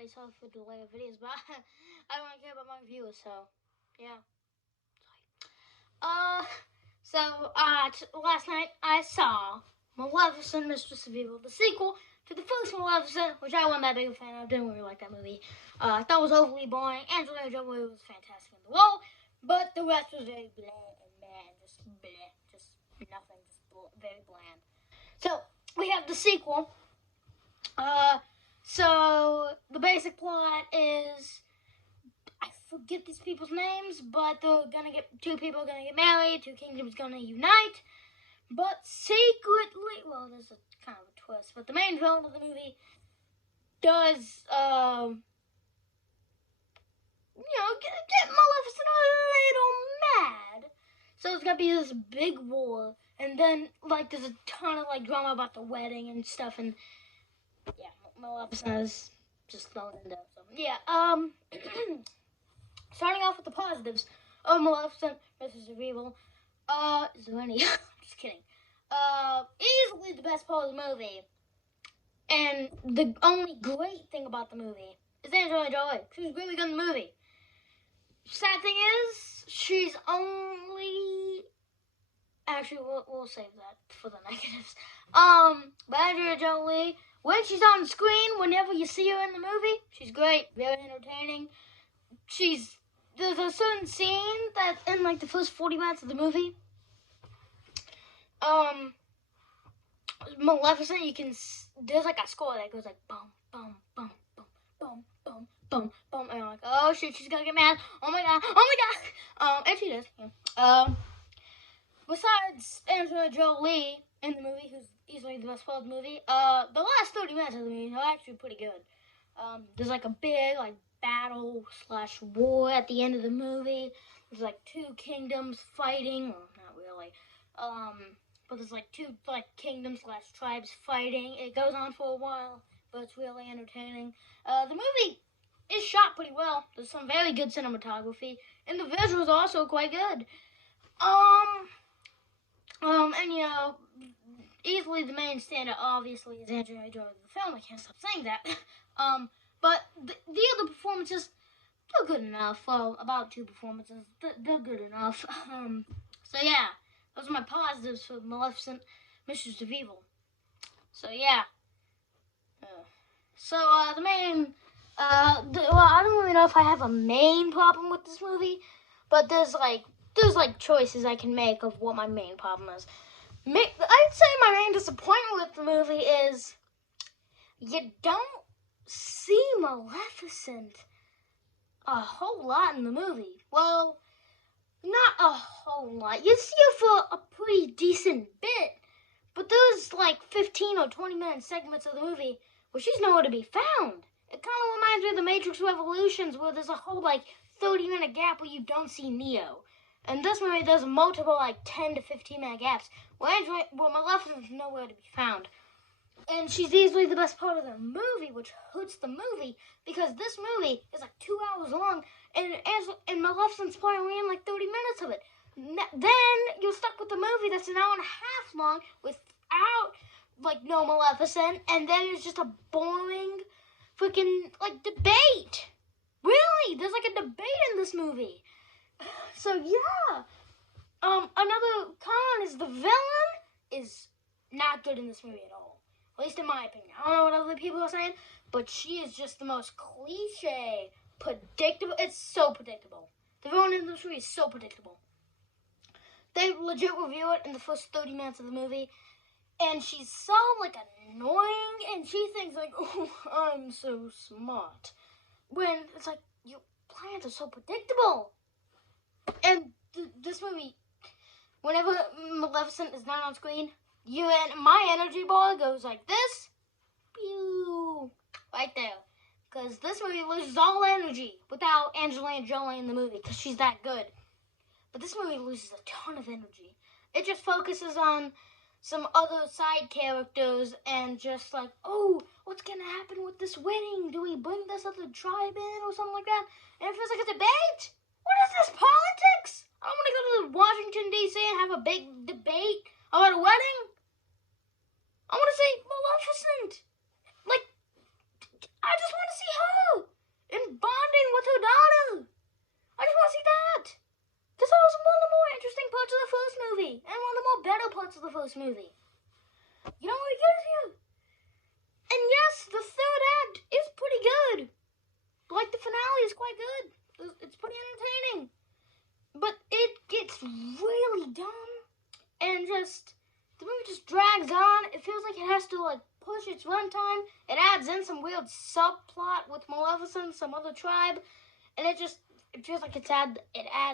everybody. Sorry for the delay of videos, but I don't really care about my viewers, so yeah. Last night I saw Maleficent, Mistress of Evil, the sequel to the first Maleficent, which I wasn't that big a fan of. Didn't really like that movie. I thought it was overly boring. Angelina Jolie was fantastic in the role, but the rest was very bland and bland, just nothing, very bland. So we have the sequel. So the basic plot is, I forget these people's names, but two people are gonna get married, two kingdoms gonna unite, but secretly, well, there's a kind of a twist, but the main villain of the movie does, get Maleficent a little mad. So it's gonna be this big war, and then, there's a ton of, drama about the wedding and stuff, and, yeah, Maleficent is just thrown in there. So, yeah, starting off with the positives of Maleficent, Mistress of Evil, is there any? I'm just kidding. Easily the best part of the movie, and the only great thing about the movie is Angelina Jolie. She was really good in the movie. Sad thing is, she's only... Actually, we'll save that for the negatives. But Angelina Jolie, when she's on screen, whenever you see her in the movie, she's great, very entertaining. There's a certain scene that in the first 40 minutes of the movie, Maleficent, there's a score that goes bum, bum, bum, bum, bum, bum, bum, bum, and I'm like, oh shit, she's gonna get mad, oh my god, and she does, yeah. Besides Angelina Jolie in the movie, who's easily the best part of the movie, the last 30 minutes of the movie are actually pretty good. There's a big, battle/war at the end of the movie. There's two kingdoms fighting, well, not really, but there's two kingdoms/tribes fighting. It goes on for a while, but it's really entertaining. The movie is shot pretty well. There's some very good cinematography, and the visuals are also quite good. And easily the main standout, obviously, is Angelina Jolie of the film. I can't stop saying that. But the other performances, they're good enough. Well, about two performances, they're good enough. So yeah, those are my positives for Maleficent, Mistress of Evil. So yeah. The main, I don't really know if I have a main problem with this movie, but there's choices I can make of what my main problem is. I'd say my main disappointment with the movie is you don't see Maleficent a whole lot in the movie. Well, not a whole lot. You see her for a pretty decent bit, but there's 15 or 20 minute segments of the movie where she's nowhere to be found. It kind of reminds me of the Matrix Revolutions, where there's a whole 30-minute gap where you don't see Neo. And this movie does multiple 10 to 15 minute gaps where Maleficent's nowhere to be found. And she's easily the best part of the movie, which hurts the movie, because this movie is 2 hours long, and Maleficent's probably in 30 minutes of it. Then you're stuck with the movie that's an hour and a half long without no Maleficent, and then it's just a boring freaking debate. Really, there's a debate in this movie. So yeah, another con is the villain is not good in this movie at all. At least in my opinion. I don't know what other people are saying, but she is just the most cliche, predictable. It's so predictable. The villain in this movie is so predictable. They legit review it in the first 30 minutes of the movie, and she's so annoying, and she thinks oh, I'm so smart. When it's your plans are so predictable. And this movie, whenever Maleficent is not on screen, my energy bar goes like this, pew, right there. Because this movie loses all energy without Angelina Jolie in the movie, because she's that good. But this movie loses a ton of energy. It just focuses on some other side characters and just oh, what's going to happen with this wedding? Do we bring this other tribe in or something like that? And it feels like a debate. What is this, politics? I don't want to go to Washington, D.C. and have a big debate about a wedding. I want to say Maleficent. I just want to see her. this movie. You know what it gives you? And yes, the third act is pretty good. Like, the finale is quite good. It's pretty entertaining. But it gets really dumb. And the movie just drags on. It feels like it has to, like, push its runtime. It adds in some weird subplot with Maleficent, some other tribe. And it feels like it adds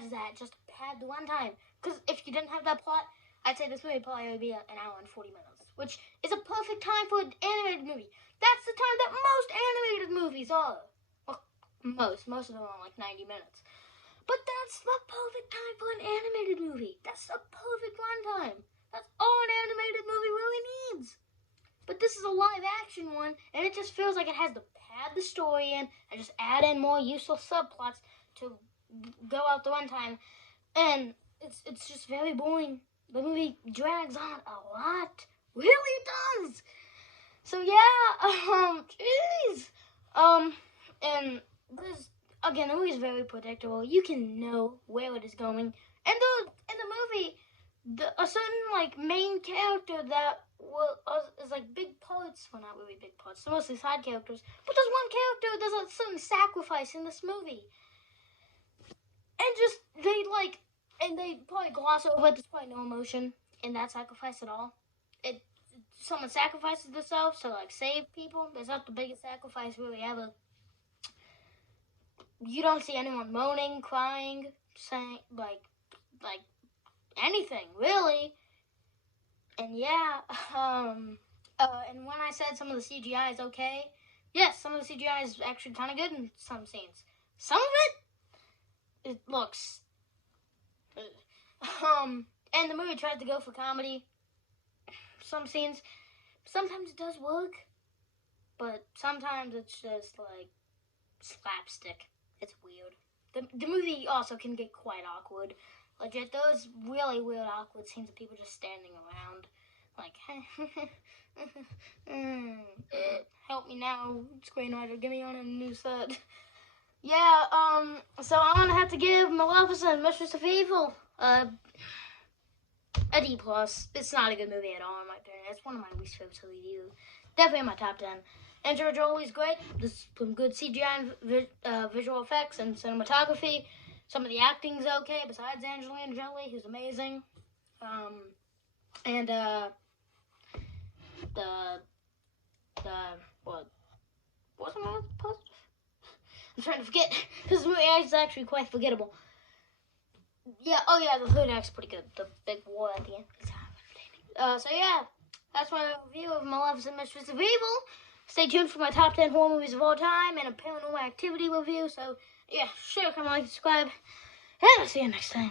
that just to pad the runtime. Because if you didn't have that plot, I'd say this movie probably would be an hour and 40 minutes. Which is a perfect time for an animated movie. That's the time that most animated movies are. Well, most of them are like 90 minutes. But that's the perfect time for an animated movie. That's the perfect runtime. That's all an animated movie really needs. But this is a live action one, and it just feels like it has to pad the story in and just add in more useful subplots to go out the runtime. And it's just very boring. The movie drags on a lot. Really it does. So yeah, jeez. And there's, again, the movie is very predictable. You can know where it is going. And in the movie, a certain like main character that is like big parts, well, not really big parts, they're mostly side characters. But there's one character, there's a certain sacrifice in this movie. And they probably gloss over it. There's probably no emotion in that sacrifice at all. Someone sacrifices themselves to like save people. That's not the biggest sacrifice really ever. You don't see anyone moaning, crying, saying like anything really. And yeah, and when I said some of the CGI is okay, yes, some of the CGI is actually kind of good in some scenes. Some of it looks. And the movie tried to go for comedy. Some scenes, sometimes it does work, but sometimes it's just like slapstick. It's weird. The movie also can get quite awkward. Like, those really weird awkward scenes of people just standing around, like, help me now, screenwriter, get me on a new set. Yeah, so I'm gonna have to give Maleficent, Mistress of Evil, a D+. It's not a good movie at all, in my opinion. It's one of my least favorite to review. Definitely in my top 10. Andrew Jolie's great. There's some good CGI and visual effects and cinematography. Some of the acting's okay, besides Angelina Jolie, who's amazing. What's my post? I'm trying to forget, because the movie is actually quite forgettable. Yeah, the third act's pretty good. The big war at the end. So yeah, that's my review of Maleficent, Mistress of Evil. Stay tuned for my top 10 horror movies of all time and a Paranormal Activity review. So yeah, share, comment, like, subscribe, and I'll see you next time.